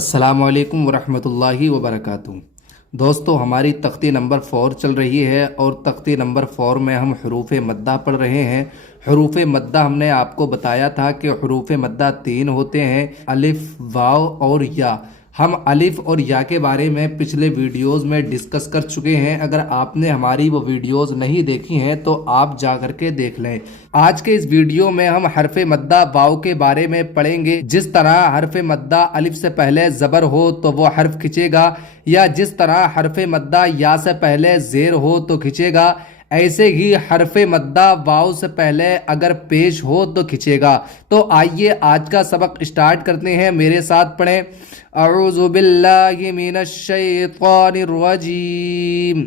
السلام علیکم ورحمۃ اللہ وبرکاتہ۔ دوستو، ہماری تختی نمبر 4 چل رہی ہے اور تختی نمبر 4 میں ہم حروف مدہ پڑھ رہے ہیں۔ حروف مدہ ہم نے آپ کو بتایا تھا کہ حروف مدہ 3 ہوتے ہیں: الف، واو اور یا۔ ہم الف اور یا کے بارے میں پچھلے ویڈیوز میں ڈسکس کر چکے ہیں۔ اگر آپ نے ہماری وہ ویڈیوز نہیں دیکھی ہیں تو آپ جا کر کے دیکھ لیں۔ آج کے اس ویڈیو میں ہم حرف مدہ واو کے بارے میں پڑھیں گے۔ جس طرح حرف مدہ الف سے پہلے زبر ہو تو وہ حرف کھنچے گا، یا جس طرح حرف مدہ یا سے پہلے زیر ہو تو کھنچے گا، ایسے ہی حرف مدہ واو سے پہلے اگر پیش ہو تو کھنچے گا۔ تو آئیے آج کا سبق اسٹارٹ کرتے ہیں، میرے ساتھ پڑھیں۔ اعوذ باللہ من الشیطان الرجیم،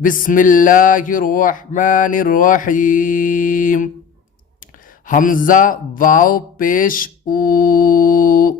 بسم اللہ الرحمن الرحیم۔ حمزہ واو پیش او،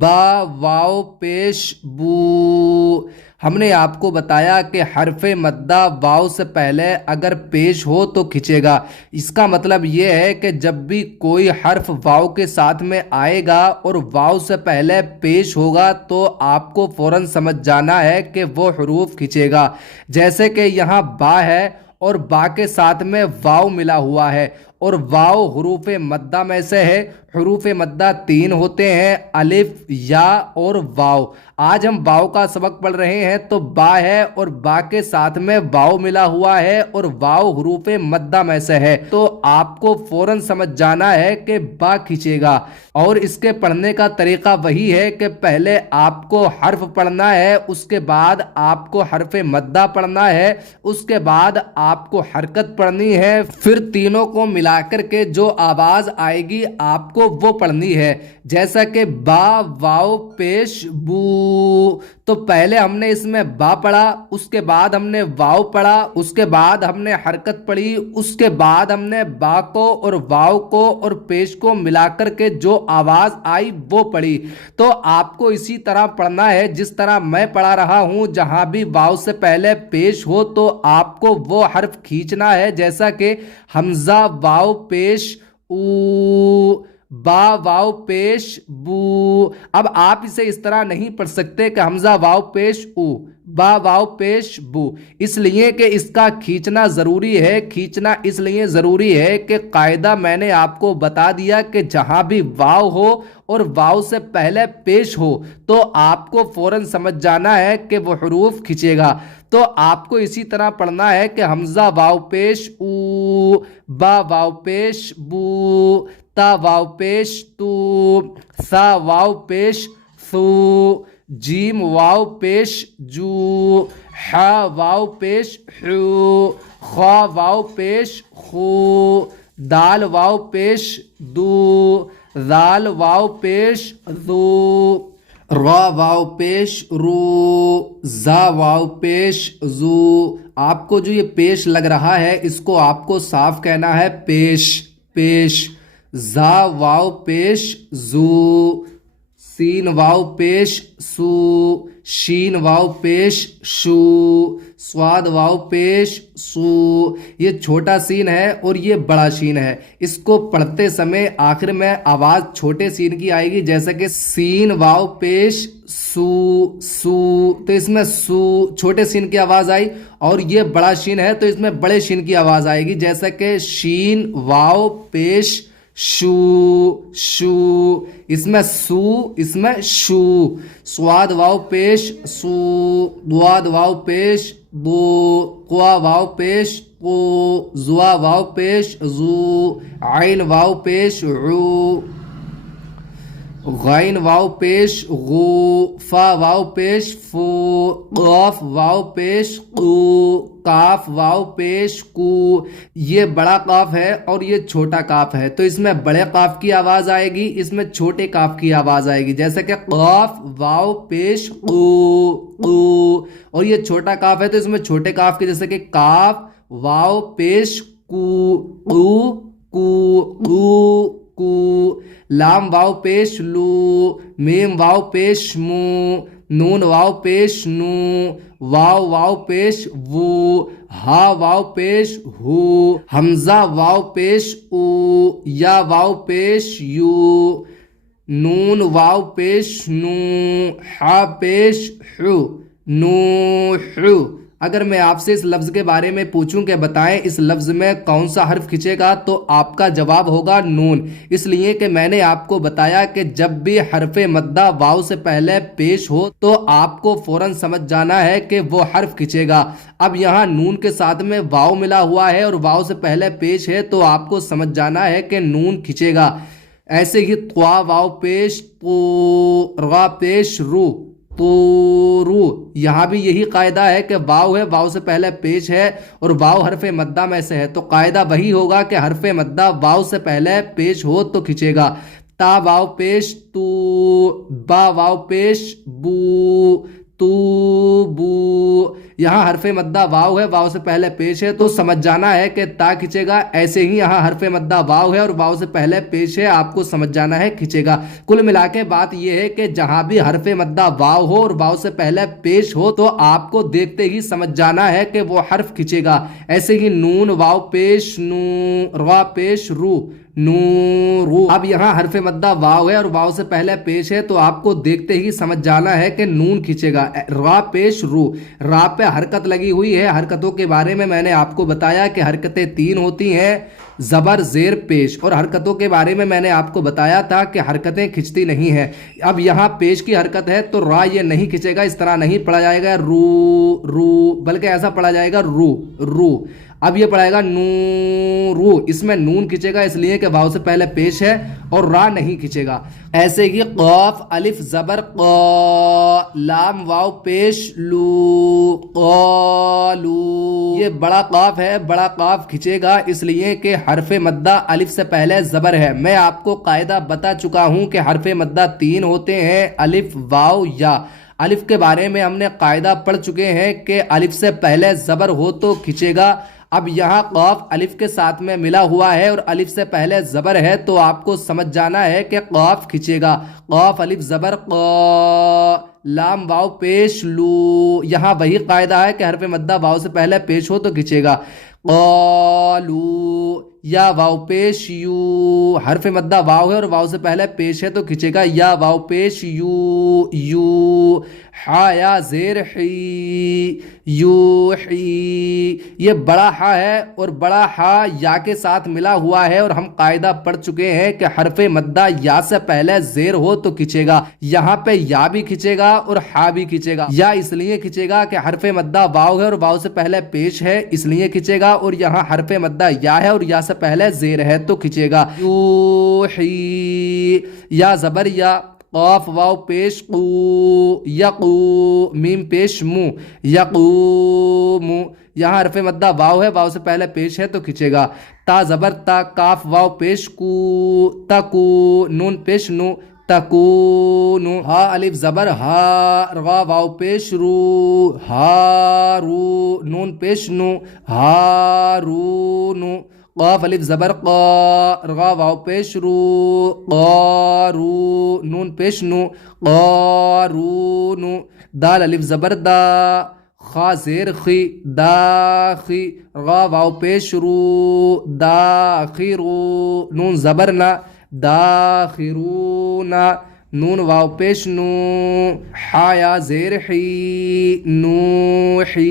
با واو پیش بو۔ ہم نے آپ کو بتایا کہ حرف مدہ واو سے پہلے اگر پیش ہو تو کھنچے گا۔ اس کا مطلب یہ ہے کہ جب بھی کوئی حرف واو کے ساتھ میں آئے گا اور واو سے پہلے پیش ہوگا تو آپ کو فوراً سمجھ جانا ہے کہ وہ حروف کھنچے گا۔ جیسے کہ یہاں با ہے اور با کے ساتھ میں واو ملا ہوا ہے، اور واو حروف مدہ میں سے ہے۔ حروف مدہ 3 ہوتے ہیں: الف، یا اور واو۔ آج ہم واو کا سبق پڑھ رہے ہیں تو با ہے اور با کے ساتھ میں واو ملا ہوا ہے اور واو حروف مدہ میں سے ہے، تو آپ کو فوراً سمجھ جانا ہے کہ با کھنچے گا۔ اور اس کے پڑھنے کا طریقہ وہی ہے کہ پہلے آپ کو حرف پڑھنا ہے، اس کے بعد آپ کو حرف مدہ پڑھنا ہے، اس کے بعد آپ کو حرکت پڑھنی ہے، پھر تینوں کو ملا کر کے جو آواز آئے گی آپ کو وہ پڑھنی ہے۔ جیسا کہ با واو پیش بو، تو پہلے ہم نے اس میں با پڑھا، اس کے بعد ہم نے واو پڑھا، اس کے بعد ہم نے حرکت پڑھی، اس کے بعد ہم نے با کو اور واو کو اور پیش کو ملا کر کے جو آواز آئی وہ پڑھی۔ تو آپ کو اسی طرح پڑھنا ہے جس طرح میں پڑھا رہا ہوں۔ جہاں بھی واو سے پہلے پیش ہو تو آپ کو وہ حرف کھینچنا ہے، جیسا کہ حمزہ واو پیش او، با واو پیش بو۔ اب آپ اسے اس طرح نہیں پڑھ سکتے کہ حمزہ واو پیش او، با واو پیش بو، اس لیے کہ اس کا کھینچنا ضروری ہے۔ کھینچنا اس لیے ضروری ہے کہ قاعدہ میں نے آپ کو بتا دیا کہ جہاں بھی واو ہو اور واو سے پہلے پیش ہو تو آپ کو فوراً سمجھ جانا ہے کہ وہ حروف کھنچے گا۔ تو آپ کو اسی طرح پڑھنا ہے کہ حمزہ واو پیش او، با واو پیش بو، تا واو پیش تو، ثا واو پیش ثو، جیم واو پیش جو، حا واو پیش حو، خا واو پیش خو، دال واو پیش دو، ذال واو پیش ذو، را واو پیش رو، زا واو پیش زو۔ آپ کو جو یہ پیش لگ رہا ہے اس کو آپ کو صاف کہنا ہے پیش، پیش۔ زا واو پیش زو، سین واو پیش سو، شین واو پیش شو، صاد واو پیش سو۔ یہ چھوٹا سین ہے اور یہ بڑا شین ہے۔ اس کو پڑھتے سمے آخر میں آواز چھوٹے سین کی آئے گی، جیسا کہ سین واو پیش سو، سو، تو اس میں سو چھوٹے سین کی آواز آئی، اور یہ بڑا شین ہے تو اس میں بڑے شین کی آواز آئے گی، جیسا کہ شین واو پیش شو، شو، اس میں سو، اس میں شو۔ سواد واو پیش سو، دواد واو پیش دو، قوا واو پیش قو، زوا واو پیش زو، عین واو پیش عو، غین واو پیش غو، فا واو پیش فو، قاف واو پیش قو، کاف واو پیش کو۔ یہ بڑا قاف ہے اور یہ چھوٹا قاف ہے، تو اس میں بڑے قاف کی آواز آئے گی، اس میں چھوٹے قاف کی آواز آئے گی، جیسے کہ قاف واو پیش قو، قو، اور یہ چھوٹا قاف ہے تو اس میں چھوٹے قاف کی، جیسے کہ کاف واو پیش کو، قو، کو، قو، کو۔ لام واو پیش لو، میم واو پیش مو، نون واو پیش نو، واو واو پیش وو، ہا واو پیش ہو، حمزہ واو پیش او، یا واو پیش یو، नून वाव पेश नू, हा पेश हु, नूहु। अगर मैं आपसे इस लफ्ज के बारे में पूछूं कि बताएं इस लफ्ज में कौन सा हर्फ खिंचेगा, तो आपका जवाब होगा नून। इसलिए कि मैंने आपको बताया कि जब भी हर्फ मद्दा वाव से पहले पेश हो तो आपको फौरन समझ जाना है कि वो हर्फ खिंचेगा। अब यहाँ नून के साथ में वाव मिला हुआ है और वाव से पहले पेश है, तो आपको समझ जाना है कि नून खिंचेगा। ऐसे ही त्वा वाव पेश तो, रा पेश रू, तो यहाँ भी यही कायदा है कि वाव है, वाव से पहले पेश है और वाव हरफे मद्दा में से है, तो कायदा वही होगा कि हरफे मद्दा वाव से पहले पेश हो तो खिंचेगा। ता वाव पेश तू, बा वाव पेश बू, तू बू। यहाँ हरफे मद्दा वाव है, वाव से पहले पेश है, तो समझ जाना है कि ता खिंचेगा। ऐसे ही यहाँ हरफे मद्दा वाव है और वाव से पहले पेश है, आपको समझ जाना है खिंचेगा। कुल मिला के बात यह है कि जहां भी हरफे मद्दा वाव हो और वाव से पहले पेश हो तो आपको देखते ही समझ जाना है कि वो हर्फ खिंचेगा। ऐसे ही नून वाव पेश नू, रा पेश रू, नूरू। अब यहाँ हरफे मद्दा वाव है और वाव से पहले पेश है, तो आपको देखते ही समझ जाना है कि नून खिंचेगा। रा पेश रू, रा पे हरकत लगी हुई है। हरकतों के बारे में मैंने आपको बताया कि हरकतें 3 होती हैं, जबर जेर पेश। और हरकतों के बारे में मैंने आपको बताया था कि हरकतें खिंचती नहीं है। अब यहाँ पेश की हरकत है तो रा ये नहीं खिंचेगा, इस तरह नहीं पढ़ा जाएगा रू रू, बल्कि ऐसा पढ़ा जाएगा रू रू। अब ये पढ़ाएगा नूरू, इसमें नून खिंचेगा इसलिए कि वाव से पहले पेश है और रा नहीं खिंचेगा। ऐसे ही क़ाफ अलिफ जबर क़ा, लाम वाव पेश लू, क़ालू। ये बड़ा काफ है, बड़ा काफ खिंचेगा इसलिए कि हरफे मद्दा अलिफ से पहले जबर है। मैं आपको कायदा बता चुका हूं कि हरफे मद्दा 3 होते हैं, अलिफ वाव या। अलिफ के बारे में हमने कायदा पढ़ चुके हैं कि अलिफ से पहले जबर हो तो खिंचेगा। अब यहाँ क़ाफ अलिफ के साथ में मिला हुआ है और अलिफ से पहले ज़बर है, तो आपको समझ जाना है कि क़ाफ खिंचेगा। क़ाफ अलिफ ज़बर क़ा, लाम वाव पेश लू। यहाँ वही कायदा है कि हरफ मद्दा वाव से पहले पेश हो तो खिंचेगा। क़ालू, या वाव पेश यू, हरफ मद्दा वाव है और वाव से पहले पेश है तो खिंचेगा। या वाव पेश यू यू, हा या ज़ेर ही यू ही। ये बड़ा हा है और बड़ा हा या के साथ मिला हुआ है और हम कायदा पढ़ चुके हैं कि हरफ मद्दा या से पहले ज़ेर हो तो खिंचेगा। यहाँ पे या भी खिंचेगा और हा भी खिंचेगा। या इसलिए खिंचेगा कि हरफ मद्दा वाव है और वाव से पहले पेश है इसलिए खिंचेगा, और यहाँ हरफ मद्दा या है और या से पहले ज़ेर है तो खिंचेगा। यू ही, या ज़बर या, क़ाफ वाव पेश कू, यकू, मीम पेश मु, यकूमु। यहाँ हरफ मद्दा वाव है, वाव से पहले पेश है तो खिंचेगा। ता ज़बर ता, काफ वाव पेश कू, तकू, नून पेश नु, तकूनु। हा अलिफ ज़बर हा, रा वाव पेश रू, हारू, नून पेश नु, हारूनु। क़ाफ अलिफ ज़बर क़ा, रा वाव पेश रू, क़ारू, नून पेश नु, क़ारूनु। दाल अलिफ ज़बर दा, खा ज़ेर खी, दाखी, रा वाव पेश रू, दाखिरू, नून ज़बर ना, दाखिरूना, नून वाव पेश नू, हा या ज़ेर ही, नूही,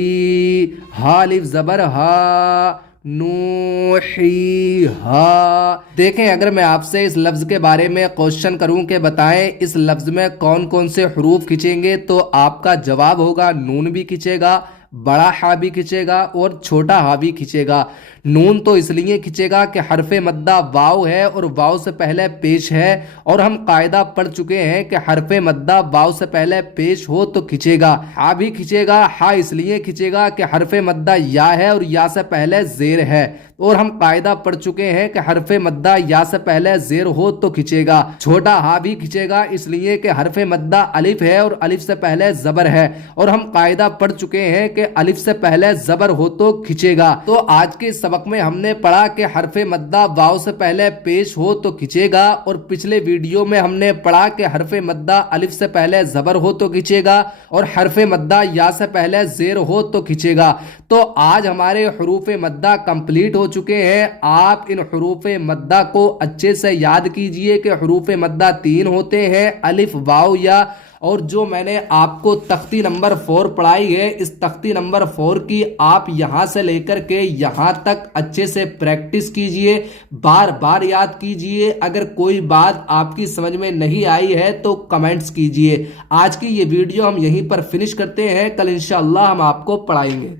हा अलिफ ज़बर हा, नूही हा। देखें, अगर मैं आपसे इस लफ्ज़ के बारे में क्वेश्चन करूं कि बताएं इस लफ्ज़ में कौन कौन से हरूफ खिंचेंगे, तो आपका जवाब होगा नून भी खिंचेगा, बड़ा हा भी खिंचेगा और छोटा हा भी खिंचेगा। नून तो इसलिए खिंचेगा कि हरफ मद्दा वाव है और वाव से पहले पेश है, और हम कायदा पढ़ चुके हैं कि हरफ मद्दा वाव से पहले पेश हो तो खिंचेगा। हा भी खिंचेगा, हा इसलिए खिंचेगा कि हरफ मद्दा या है और या से पहले ज़ेर है, और हम कायदा पढ़ चुके हैं कि हरफ मद्दा या से पहले ज़ेर हो तो खिंचेगा। छोटा हा भी खिंचेगा इसलिए कि हरफ मद्दा अलिफ है और अलिफ से पहले ज़बर है, और हम कायदा पढ़ चुके हैं कि अलिफ से पहले ज़बर हो तो खिंचेगा। तो आज के सबक में हमने पढ़ा कि हरफ मद्दा वाव से पहले पेश हो तो खिंचेगा, और पिछले वीडियो में हमने पढ़ा कि हरफ मद्दा अलिफ से पहले ज़बर हो तो खिंचेगा और हरफ मद्दा या से पहले ज़ेर हो तो खिंचेगा। तो आज हमारे हरूफ मद्दा कंप्लीट हो चुके हैं। आप इन हरूफ मद्दा को अच्छे से याद कीजिए कि हरूफ मद्दा 3 होते हैं, अलिफ, वाव, या। और जो मैंने आपको तख्ती नंबर 4 पढ़ाई है, इस तख्ती नंबर 4 की आप यहां से लेकर के यहां तक अच्छे से प्रैक्टिस कीजिए, बार बार याद कीजिए। अगर कोई बात आपकी समझ में नहीं आई है तो कमेंट्स कीजिए। आज की ये वीडियो हम यहीं पर फिनिश करते हैं, कल इंशाअल्लाह हम आपको पढ़ाएंगे।